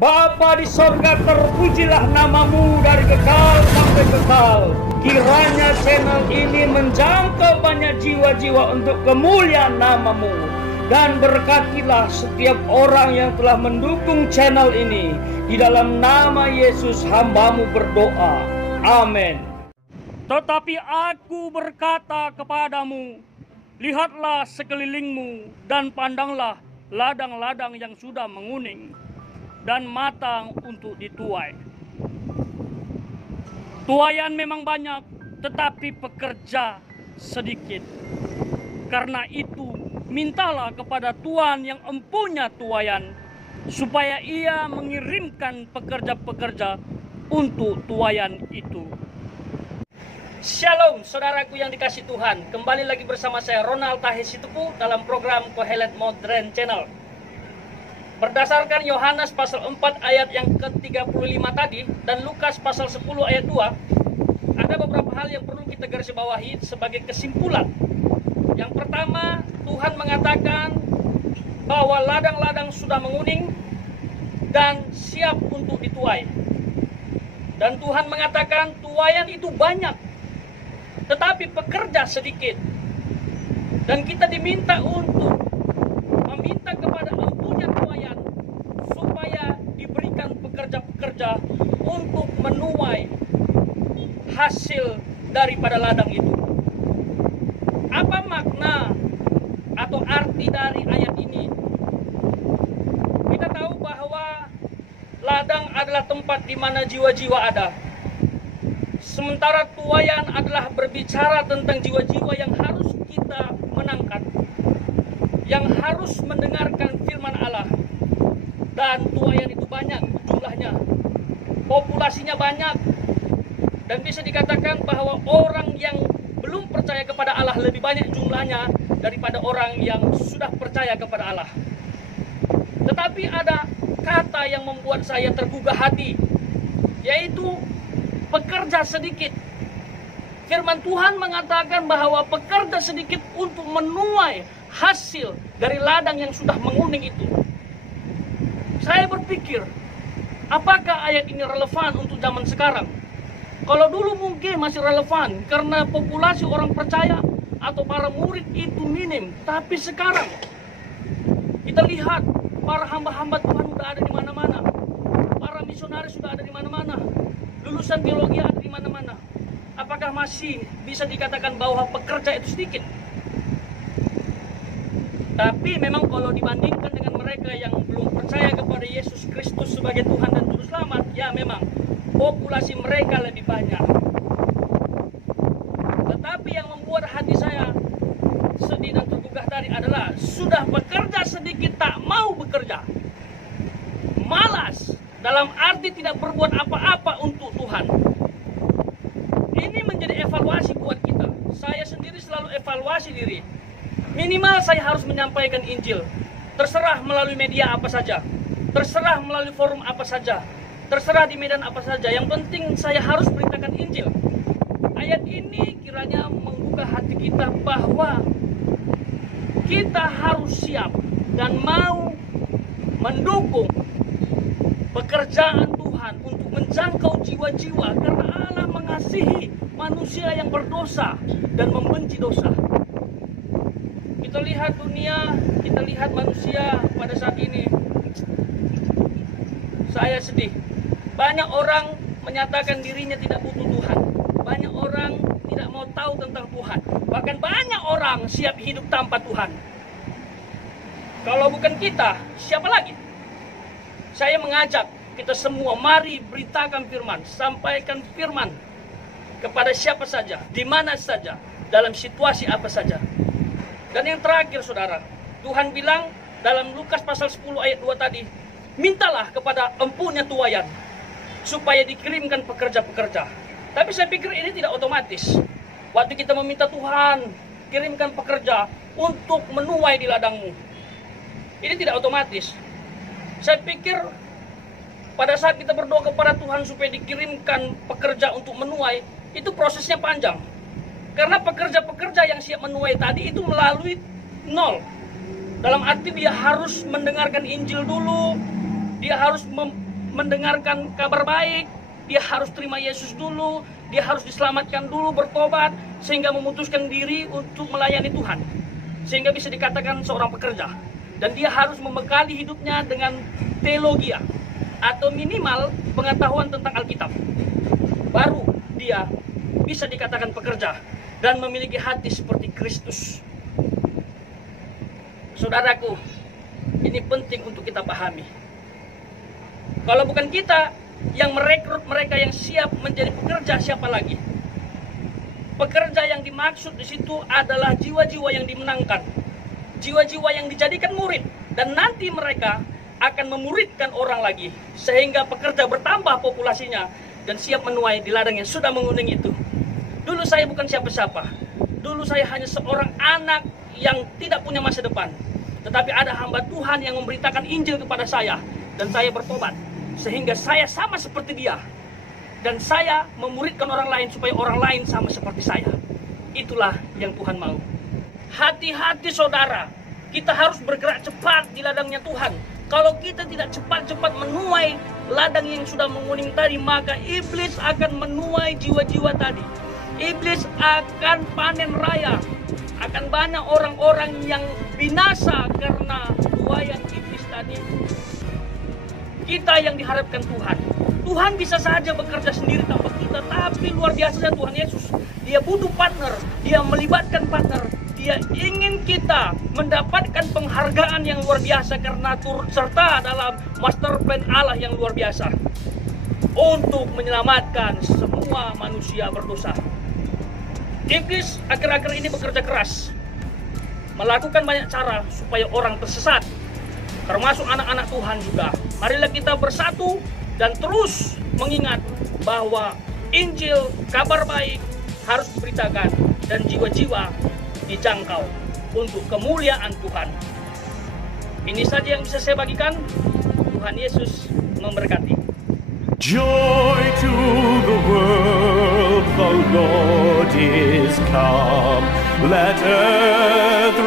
Bapa di sorga, terpujilah namamu dari kekal sampai kekal. Kiranya channel ini menjangkau banyak jiwa-jiwa untuk kemuliaan namamu. Dan berkatilah setiap orang yang telah mendukung channel ini. Di dalam nama Yesus hambamu berdoa. Amin. Tetapi aku berkata kepadamu, lihatlah sekelilingmu dan pandanglah ladang-ladang yang sudah menguning dan matang untuk dituai. Tuaian memang banyak, tetapi pekerja sedikit. Karena itu, mintalah kepada Tuhan yang empunya tuaian, supaya Ia mengirimkan pekerja-pekerja untuk tuaian itu. Shalom saudaraku yang dikasih Tuhan. Kembali lagi bersama saya Ronald Tahe Sitoku dalam program Kohelet Modern Channel. Berdasarkan Yohanes pasal 4 ayat yang ke-35 tadi dan Lukas pasal 10 ayat 2, ada beberapa hal yang perlu kita garis bawahi sebagai kesimpulan. Yang pertama, Tuhan mengatakan bahwa ladang-ladang sudah menguning dan siap untuk dituai. Dan Tuhan mengatakan tuaian itu banyak, tetapi pekerja sedikit. Dan kita diminta untuk meminta kepada empunya tuaian supaya diberikan pekerja-pekerja untuk menuai hasil daripada ladang itu. Apa makna atau arti dari ayat ini? Kita tahu bahwa ladang adalah tempat di mana jiwa-jiwa ada. Sementara tuaian adalah berbicara tentang jiwa-jiwa yang harus kita menangkan, yang harus mendengarkan firman Allah. Dan tuaian itu banyak jumlahnya, populasinya banyak, dan bisa dikatakan bahwa orang yang belum percaya kepada Allah lebih banyak jumlahnya daripada orang yang sudah percaya kepada Allah. Tetapi ada kata yang membuat saya tergugah hati, yaitu pekerja sedikit. Firman Tuhan mengatakan bahwa pekerja sedikit untuk menuai hasil dari ladang yang sudah menguning itu. Saya berpikir, apakah ayat ini relevan untuk zaman sekarang? Kalau dulu mungkin masih relevan karena populasi orang percaya atau para murid itu minim. Tapi sekarang kita lihat para hamba-hamba Tuhan sudah ada di mana-mana. Para misionaris sudah ada di mana-mana. Lulusan teologi ada di mana-mana. Apakah masih bisa dikatakan bahwa pekerja itu sedikit? Tapi memang kalau dibandingkan dengan mereka yang belum percaya kepada Yesus Kristus sebagai Tuhan dan Juru Selamat, ya memang populasi mereka lebih banyak. Tetapi yang membuat hati saya sedih dan tergugah tadi adalah sudah bekerja sedikit tak mau bekerja. Malas, dalam arti tidak berbuat apa-apa untuk Tuhan. Ini menjadi evaluasi buat kita. Saya sendiri selalu evaluasi diri. Minimal saya harus menyampaikan Injil. Terserah melalui media apa saja. Terserah melalui forum apa saja. Terserah di medan apa saja. Yang penting saya harus beritakan Injil. Ayat ini kiranya menggugah hati kita bahwa kita harus siap dan mau mendukung pekerjaan Tuhan untuk menjangkau jiwa-jiwa, karena Allah mengasihi manusia yang berdosa dan membenci dosa. Kita lihat dunia, kita lihat manusia pada saat ini. Saya sedih. Banyak orang menyatakan dirinya tidak butuh Tuhan. Banyak orang tidak mau tahu tentang Tuhan. Bahkan banyak orang siap hidup tanpa Tuhan. Kalau bukan kita, siapa lagi? Saya mengajak kita semua, mari beritakan firman, sampaikan firman kepada siapa saja, di mana saja, dalam situasi apa saja. Dan yang terakhir saudara, Tuhan bilang dalam Lukas pasal 10 ayat 2 tadi, mintalah kepada empunya tuaian supaya dikirimkan pekerja-pekerja. Tapi saya pikir ini tidak otomatis. Waktu kita meminta Tuhan, kirimkan pekerja untuk menuai di ladangmu, ini tidak otomatis. Saya pikir pada saat kita berdoa kepada Tuhan supaya dikirimkan pekerja untuk menuai, itu prosesnya panjang. Karena pekerja-pekerja yang siap menuai tadi itu melalui nol. Dalam arti dia harus mendengarkan Injil dulu, dia harus mendengarkan kabar baik, dia harus terima Yesus dulu, dia harus diselamatkan dulu, bertobat, sehingga memutuskan diri untuk melayani Tuhan, sehingga bisa dikatakan seorang pekerja. Dan dia harus membekali hidupnya dengan teologia, atau minimal pengetahuan tentang Alkitab. Baru dia bisa dikatakan pekerja dan memiliki hati seperti Kristus. Saudaraku, ini penting untuk kita pahami. Kalau bukan kita yang merekrut mereka yang siap menjadi pekerja, siapa lagi? Pekerja yang dimaksud di situ adalah jiwa-jiwa yang dimenangkan, jiwa-jiwa yang dijadikan murid, dan nanti mereka akan memuridkan orang lagi, sehingga pekerja bertambah populasinya dan siap menuai di ladang yang sudah menguning itu. Dulu saya bukan siapa-siapa. Dulu saya hanya seorang anak yang tidak punya masa depan. Tetapi ada hamba Tuhan yang memberitakan Injil kepada saya, dan saya bertobat, sehingga saya sama seperti dia. Dan saya memuridkan orang lain supaya orang lain sama seperti saya. Itulah yang Tuhan mau. Hati-hati saudara, kita harus bergerak cepat di ladangnya Tuhan. Kalau kita tidak cepat-cepat menuai ladang yang sudah menguning tadi, maka iblis akan menuai jiwa-jiwa tadi. Iblis akan panen raya. Akan banyak orang-orang yang binasa karena tuaian iblis tadi. Kita yang diharapkan Tuhan. Tuhan bisa saja bekerja sendiri tanpa kita, tapi luar biasa Tuhan Yesus. Dia butuh partner, dia melibatkan partner. Dia ingin kita mendapatkan penghargaan yang luar biasa karena turut serta dalam master plan Allah yang luar biasa untuk menyelamatkan semua manusia berdosa. Iblis akhir-akhir ini bekerja keras, melakukan banyak cara supaya orang tersesat, termasuk anak-anak Tuhan juga. Marilah kita bersatu dan terus mengingat bahwa Injil, kabar baik harus diberitakan dan jiwa-jiwa dijangkau untuk kemuliaan Tuhan. Ini saja yang bisa saya bagikan. Tuhan Yesus memberkati. Joy to the world, the Lord is come. Let earth